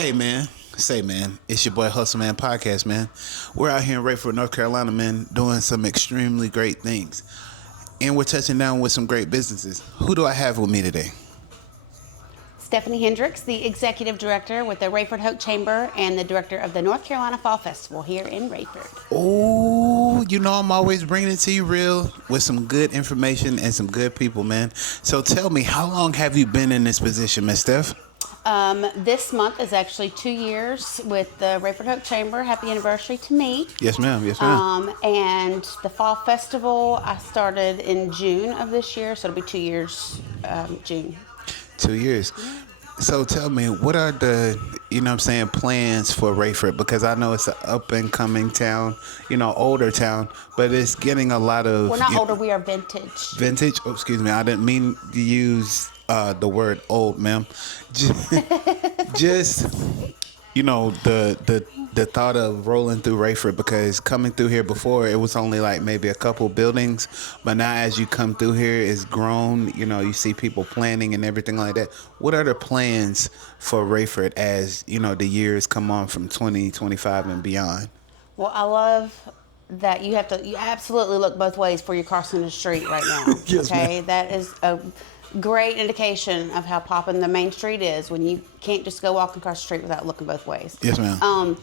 Hey man, say man, it's your boy Hustle Man Podcast, man. We're out here in Raeford, North Carolina, man, doing some extremely great things. And we're touching down with some great businesses. Who do I have with me today? Stephanie Hendrix, the Executive Director with the Raeford-Hoke Chamber and the Director of the North Carolina Fall Festival here in Raeford. Oh, I'm always bringing it to you real with some good information and some good people, man. So tell me, how long have you been in this position, Miss Steph? This month is actually 2 years with the Raeford-Hoke Chamber. Happy anniversary to me. Yes, ma'am. Yes, ma'am. And the Fall Festival, I started in June of this year, so it'll be 2 years, June. 2 years. So tell me, what are the, plans for Raeford? Because I know it's an up and coming town, older town, but it's getting a lot of. We're not older, we are vintage. Vintage? Oh, excuse me. I didn't mean to use the word old, ma'am. Just the thought of rolling through Raeford, because coming through here before it was only like maybe a couple buildings, but now as you come through here it's grown. You see people planning and everything like that. What are the plans for Raeford as the years come on from 2025 and beyond? Well, I love that you absolutely look both ways before you're crossing the street right now. Yes, okay, ma'am. that is a great indication of how poppin' the main street is when you can't just go walking across the street without looking both ways. Yes, ma'am.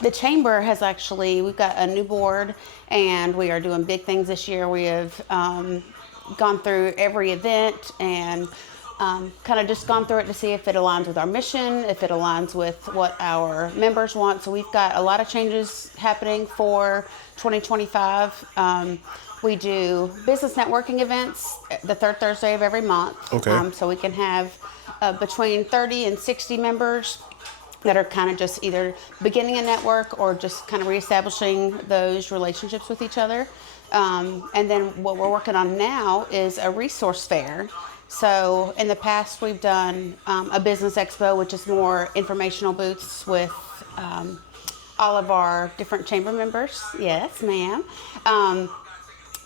The chamber we've got a new board and we are doing big things this year. We have gone through every event and kind of just gone through it to see if it aligns with our mission, if it aligns with what our members want. So we've got a lot of changes happening for 2025. We do business networking events the third Thursday of every month. Okay. So we can have between 30 and 60 members that are kind of just either beginning a network or just kind of reestablishing those relationships with each other. And then what we're working on now is a resource fair. So in the past, we've done a business expo, which is more informational booths with all of our different chamber members. Yes, ma'am.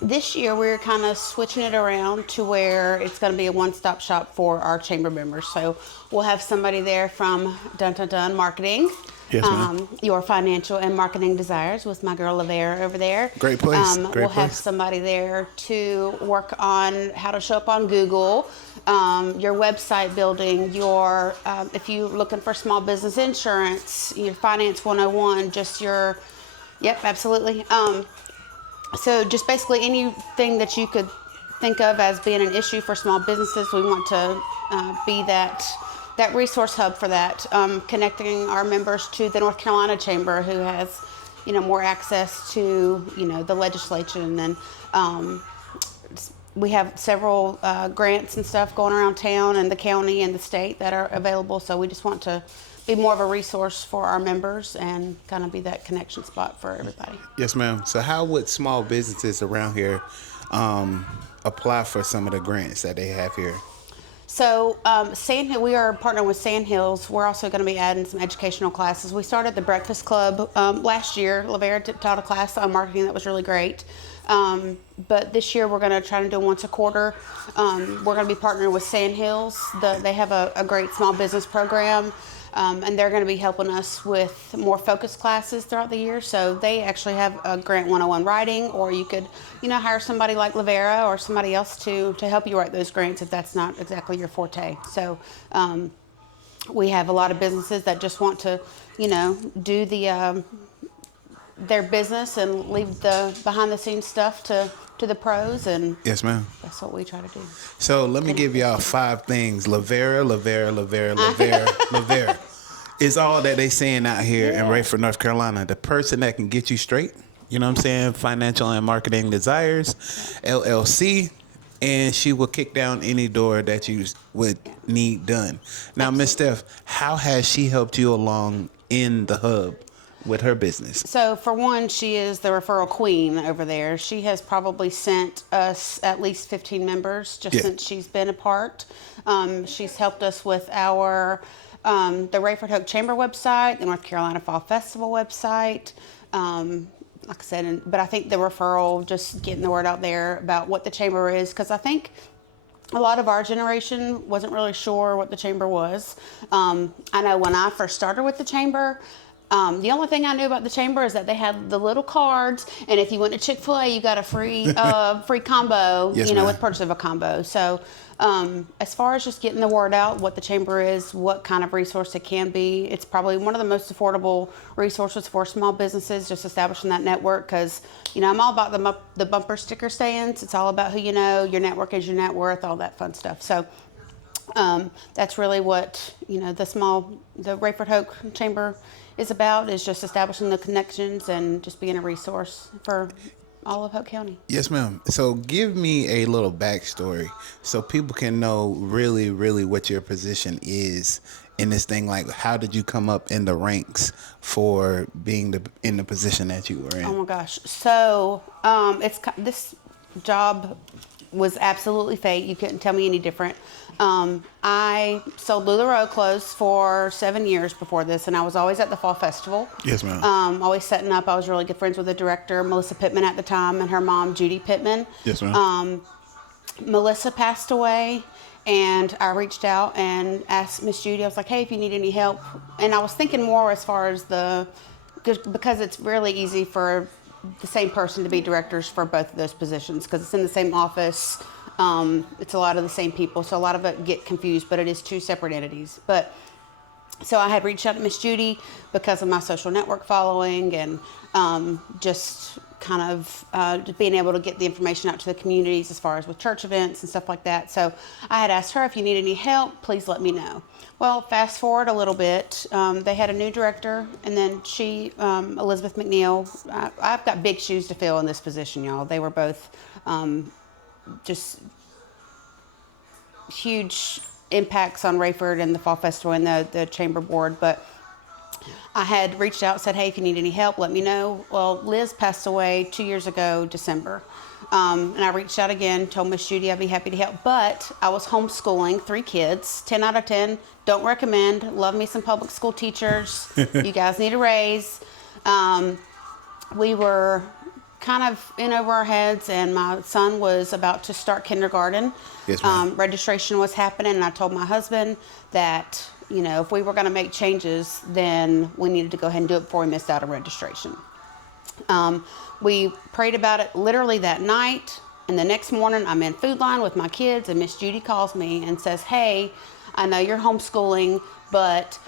This year, we're kind of switching it around to where it's going to be a one-stop shop for our chamber members. So we'll have somebody there from Dun Dun Dun Marketing. Yes, ma'am. Your financial and marketing desires with my girl Lavera over there. Great place. We'll have somebody there to work on how to show up on Google, your website building, your if you're looking for small business insurance, your finance 101, yep, absolutely. So just basically anything that you could think of as being an issue for small businesses, we want to be that resource hub for that, connecting our members to the North Carolina Chamber, who has, more access to, the legislation. And we have several grants and stuff going around town and the county and the state that are available. So we just want to be more of a resource for our members and kind of be that connection spot for everybody. Yes, ma'am. So how would small businesses around here apply for some of the grants that they have here? So we are partnering with Sandhills. We're also going to be adding some educational classes. We started the Breakfast Club last year. Lavera taught a class on marketing that was really great. But this year we're going to try to do once a quarter. We're going to be partnering with Sandhills. They have a great small business program. And they're going to be helping us with more focused classes throughout the year. So they actually have a Grant 101 writing, or you could, hire somebody like Lavera or somebody else to help you write those grants if that's not exactly your forte. So we have a lot of businesses that just want to, do their business and leave the behind the scenes stuff to the pros, and Yes, ma'am. that's what we try to do. So let me give y'all 5 things. Lavera is all that they saying out here in Raeford, North Carolina. The person that can get you straight, financial and marketing desires, LLC, and she will kick down any door that you would need done. Now, Miss Steph, how has she helped you along in the hub with her business? So for one, she is the referral queen over there. She has probably sent us at least 15 members since she's been a part. She's helped us with our the Raeford-Hoke Chamber website, the North Carolina Fall Festival website. Like I said, but I think the referral, just getting the word out there about what the chamber is, because I think a lot of our generation wasn't really sure what the chamber was. I know when I first started with the chamber, the only thing I knew about the chamber is that they had the little cards, and if you went to Chick-fil-A, you got a free combo, Yes, you know, ma'am. with purchase of a combo. So as far as just getting the word out, what the chamber is, what kind of resource it can be, it's probably one of the most affordable resources for small businesses, just establishing that network. Because, you know, I'm all about the bumper sticker stands. It's all about who you know, your network is your net worth, all that fun stuff. So that's really what, you know, the Raeford-Hoke Chamber is about, is just establishing the connections and just being a resource for all of Hoke County. Yes, ma'am. So give me a little backstory so people can know really, really what your position is in this thing. Like, how did you come up in the ranks for being in the position that you were in? Oh my gosh. So this job was absolutely fate. You couldn't tell me any different. I sold LuLaRoe clothes for 7 years before this, and I was always at the fall festival. Yes, ma'am. Always setting up. I was really good friends with the director, Melissa Pittman at the time, and her mom, Judy Pittman. Yes, ma'am. Melissa passed away, and I reached out and asked Miss Judy. I was like, hey, if you need any help. And I was thinking more as far as because it's really easy for the same person to be directors for both of those positions, because it's in the same office. It's a lot of the same people, so a lot of it get confused, but it is two separate entities. But so I had reached out to Miss Judy because of my social network following, and just kind of just being able to get the information out to the communities as far as with church events and stuff like that. So I had asked her, if you need any help, please let me know. Well, fast forward a little bit, they had a new director, and then Elizabeth McNeil, I've got big shoes to fill in this position, y'all. They were both just huge impacts on Raeford and the Fall Festival and the Chamber Board. But I had reached out, said, hey, if you need any help, let me know. Well, Liz passed away 2 years ago, December. And I reached out again, told Miss Judy I'd be happy to help. But I was homeschooling 3 kids, 10 out of 10. Don't recommend. Love me some public school teachers. You guys need a raise. We were kind of in over our heads, and my son was about to start kindergarten. Yes, ma'am. Registration was happening, and I told my husband that, you know, if we were going to make changes, then we needed to go ahead and do it before we missed out on registration. We prayed about it literally that night, and the next morning I'm in Food Line with my kids, and Miss Judy calls me and says, hey, I know you're homeschooling, but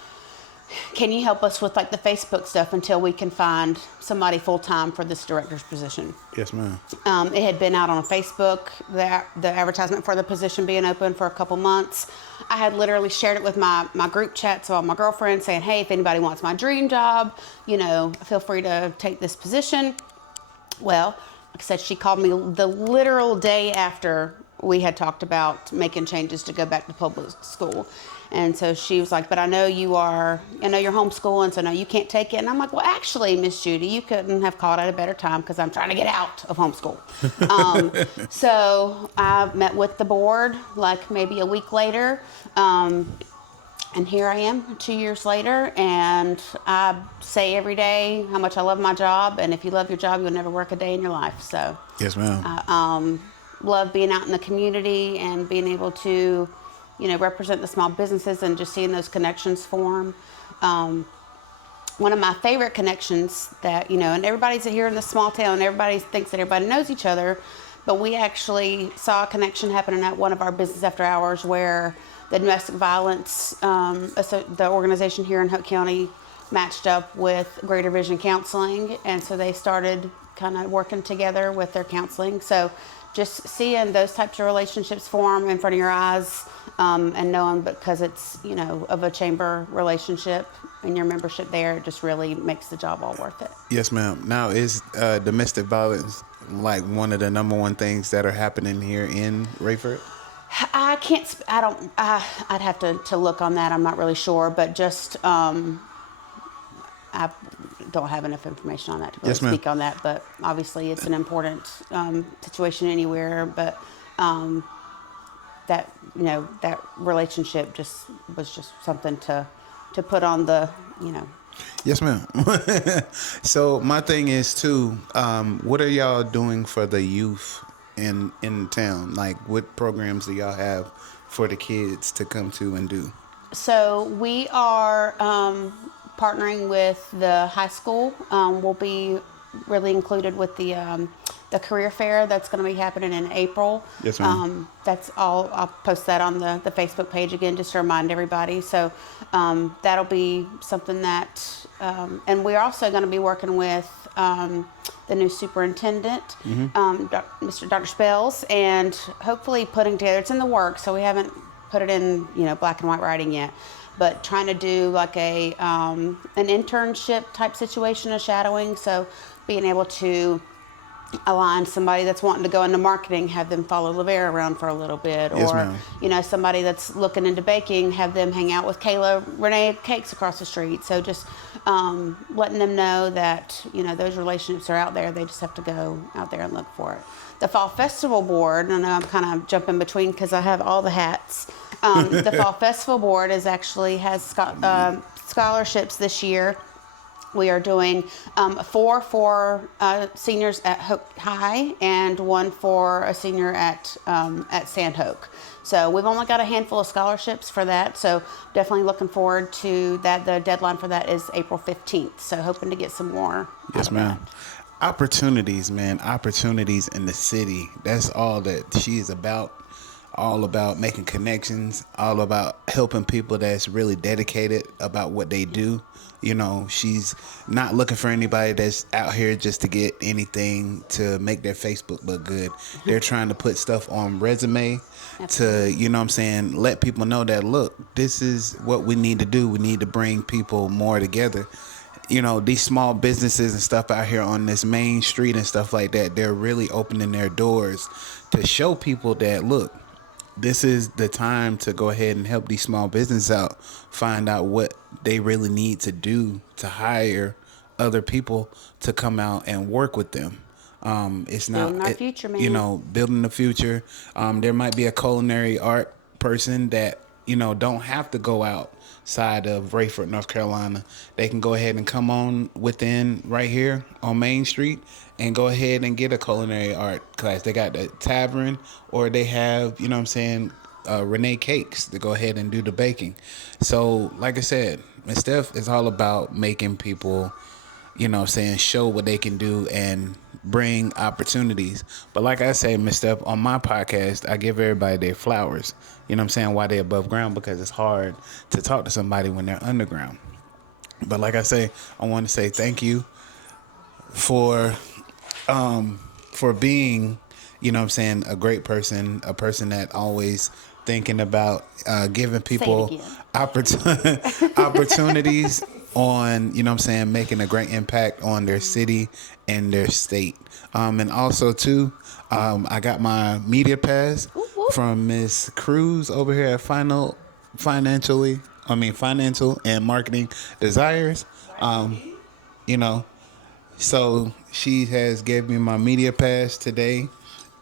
can you help us with like the Facebook stuff until we can find somebody full-time for this director's position? Yes, ma'am. It had been out on Facebook, the advertisement for the position being open for a couple months. I had literally shared it with my group chat, so all my girlfriends, saying, hey, if anybody wants my dream job, you know, feel free to take this position. Well, like I said, she called me the literal day after we had talked about making changes to go back to public school. And so she was like, but I know you're homeschooling, so no, you can't take it. And I'm like, well, actually, Miss Judy, you couldn't have called at a better time, because I'm trying to get out of homeschool. So I met with the board like maybe a week later. And here I am 2 years later, and I say every day how much I love my job. And if you love your job, you'll never work a day in your life. So Yes, ma'am. I love being out in the community and being able to, you know, represent the small businesses and just seeing those connections form. One of my favorite connections that, you know, and everybody's here in this small town, everybody thinks that everybody knows each other, but we actually saw a connection happening at one of our business after hours where the domestic violence, the organization here in Hoke County matched up with Greater Vision Counseling, and so they started kind of working together with their counseling. So just seeing those types of relationships form in front of your eyes, and knowing, because it's, you know, of a chamber relationship and your membership there, it just really makes the job all worth it. Yes, ma'am. Now, is domestic violence like one of the number one things that are happening here in Raeford? I can't. I'd have to look on that. I'm not really sure, but just I don't have enough information on that to really speak on that. But obviously, it's an important situation anywhere. But that, you know, that relationship was just something to put on the, you know. Yes, ma'am. So my thing is too, what are y'all doing for the youth in town? Like, what programs do y'all have for the kids to come to and do? So we are partnering with the high school. We'll be really included with the career fair that's going to be happening in April. Yes, ma'am. That's all. I'll post that on the Facebook page again, just to remind everybody. So that'll be something that, and we're also going to be working with the new superintendent, Mr. Dr. Spells, and hopefully putting together. It's in the works, so we haven't put it in, black and white writing yet, but trying to do like an internship type situation of shadowing. So being able to align somebody that's wanting to go into marketing, have them follow LaVera around for a little bit, Yes, or ma'am. somebody that's looking into baking, have them hang out with Kayla Renee Cakes across the street. So just letting them know that those relationships are out there. They just have to go out there and look for it. The Fall Festival Board, I know I'm kind of jumping between because I have all the hats. The Fall Festival Board has scholarships this year. We are doing 4 for seniors at Hoke High and 1 for a senior at Sandhoke. So we've only got a handful of scholarships for that. So definitely looking forward to that. The deadline for that is April 15th. So hoping to get some more. Yes, ma'am. Opportunities, man. Opportunities in the city. That's all that she is about. All about making connections. All about helping people that's really dedicated about what they do. She's not looking for anybody that's out here just to get anything to make their Facebook look good. They're trying to put stuff on resume to, let people know that, look, this is what we need to do. We need to bring people more together. These small businesses and stuff out here on this main street and stuff like that, they're really opening their doors to show people that, look, this is the time to go ahead and help these small businesses out, find out what they really need to do to hire other people to come out and work with them. It's not Building our future, man. Building the future. There might be a culinary art person that don't have to go outside of Raeford, North Carolina. They can go ahead and come on within right here on Main Street and go ahead and get a culinary art class. They got the tavern, or they have, Renee Cakes to go ahead and do the baking. So, like I said, Miss Steph is all about making people, show what they can do and bring opportunities. But like I say, Miss Steph, on my podcast, I give everybody their flowers. Why they're above ground, because it's hard to talk to somebody when they're underground. But like I say, I want to say thank you for being, a great person, a person that always thinking about giving people opportunities on, making a great impact on their city and their state. And also too, I got my media pass from Miss Cruz over here at Financial and Marketing Desires. So she has gave me my media pass today,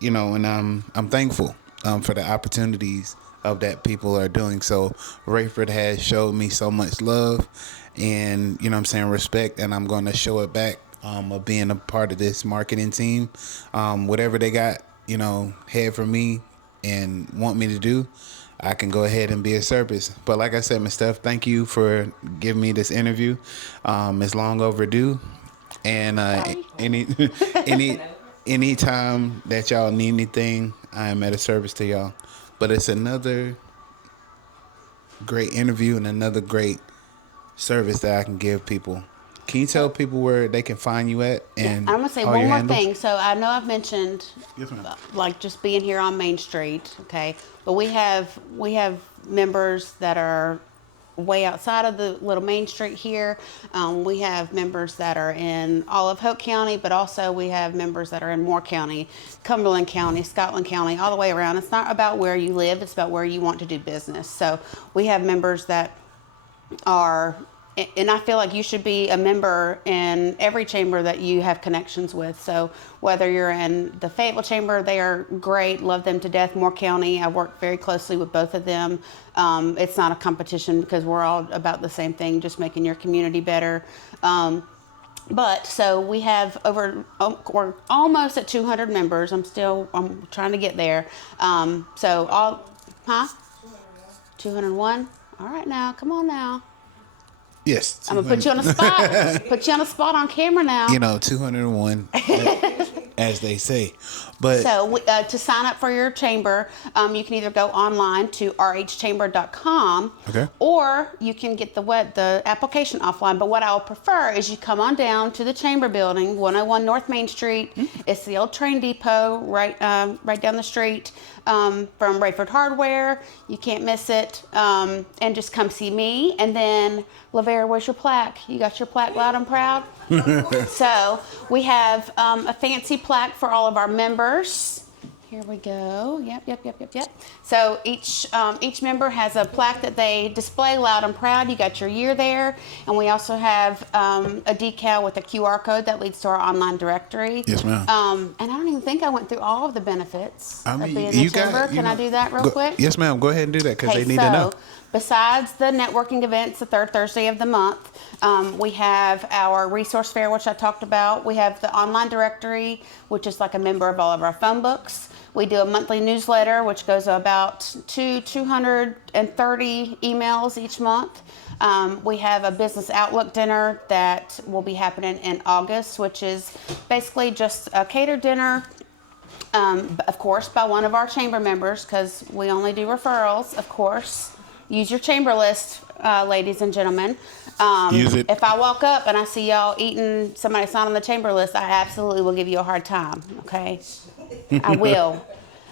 and I'm thankful for the opportunities of that people are doing. So Raeford has showed me so much love and, respect, and I'm going to show it back of being a part of this marketing team. Whatever they got, head for me and want me to do, I can go ahead and be a service. But like I said, Ms. Steph, thank you for giving me this interview. It's long overdue. And any time that y'all need anything, I am at a service to y'all. But it's another great interview and another great service that I can give people. Can you tell people where they can find you at? And I'm gonna say one more thing. So I know I've mentioned like just being here on Main Street, okay? But we have members that are way outside of the little Main Street here. We have members that are in all of Hoke County, but also we have members that are in Moore County, Cumberland County, Scotland County, all the way around. It's not about where you live, it's about where you want to do business. So we have members that are, and I feel like you should be a member in every chamber that you have connections with. So whether you're in the Fayetteville chamber, they are great, love them to death. Moore County, I work very closely with both of them. It's not a competition because we're all about the same thing, just making your community better. But so we have we're almost at 200 members. I'm trying to get there. So all, huh? 201. All right now, come on now. Yes. I'm gonna put you on the spot. Put you on the spot on camera now. 201, as they say. But So to sign up for your chamber, you can either go online to rhchamber.com, okay, or you can get the application offline. But what I would prefer is you come on down to the chamber building, 101 North Main Street. It's the old train depot right down the street from Raeford Hardware. You can't miss it. And just come see me. And then, Lavera, where's your plaque? You got your plaque loud and proud? So we have a fancy plaque for all of our members. Here we go. Yep. So each member has a plaque that they display loud and proud. You got your year there. And we also have a decal with a QR code that leads to our online directory. Yes, ma'am. And I don't even think I went through all of the benefits of being in you the chamber. Can I do that real quick? Yes, ma'am. Go ahead and do that because they need so, to know. Besides the networking events, the third Thursday of the month, we have our resource fair, which I talked about. We have the online directory, which is like a member of all of our phone books. We do a monthly newsletter, which goes about 230 emails each month. We have a business outlook dinner that will be happening in August, which is basically just a catered dinner. Of course, by one of our chamber members, because we only do referrals, of course. Use your chamber list, ladies and gentlemen. Use it. If I walk up and I see y'all eating somebody that's not on the chamber list, I absolutely will give you a hard time, okay? I will.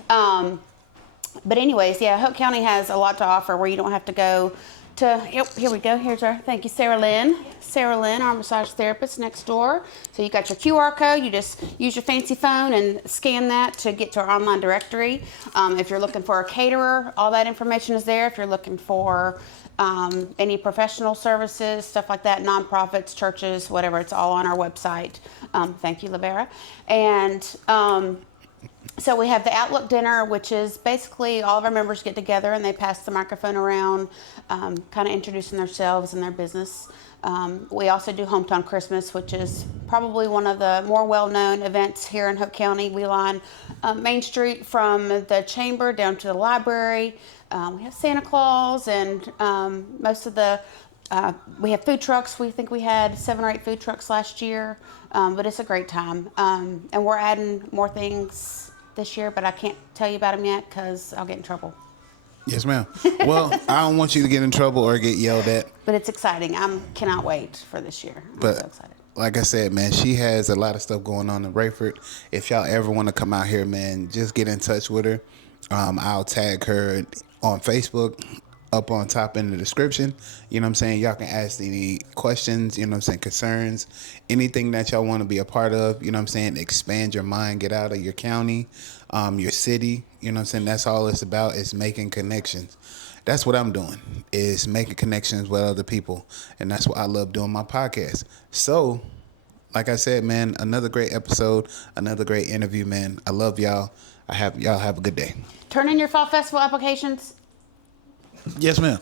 But anyways, yeah, Hoke County has a lot to offer where you don't have to go to, here we go. Here's thank you, Sarah Lynn. Sarah Lynn, our massage therapist next door. So you got your QR code. You just use your fancy phone and scan that to get to our online directory. If you're looking for a caterer, all that information is there. If you're looking for any professional services, stuff like that, nonprofits, churches, whatever, it's all on our website. Thank you, Lavera. And so we have the Outlook dinner, which is basically all of our members get together and they pass the microphone around, kind of introducing themselves and their business. We also do Hometown Christmas, which is probably one of the more well-known events here in Hoke County. We line Main Street from the chamber down to the library. We have Santa Claus and most of the, we have food trucks. We think we had 7 or 8 food trucks last year, but it's a great time. And we're adding more things this year, but I can't tell you about them yet because I'll get in trouble. Yes, ma'am. Well, I don't want you to get in trouble or get yelled at. But it's exciting. Cannot wait for this year. I'm so excited. Like I said, man, she has a lot of stuff going on in Raeford. If y'all ever want to come out here, man, just get in touch with her. I'll tag her on Facebook up on top in the description. You know what I'm saying? Y'all can ask any questions, you know what I'm saying, concerns, anything that y'all want to be a part of, you know what I'm saying, expand your mind, get out of your county, your city, you know what I'm saying? That's all it's about, is making connections. That's what I'm doing, is making connections with other people. And that's what I love doing my podcast. So, like I said, man, another great episode, another great interview, man. I love y'all. Y'all have a good day. Turn in your fall festival applications. Yes, ma'am.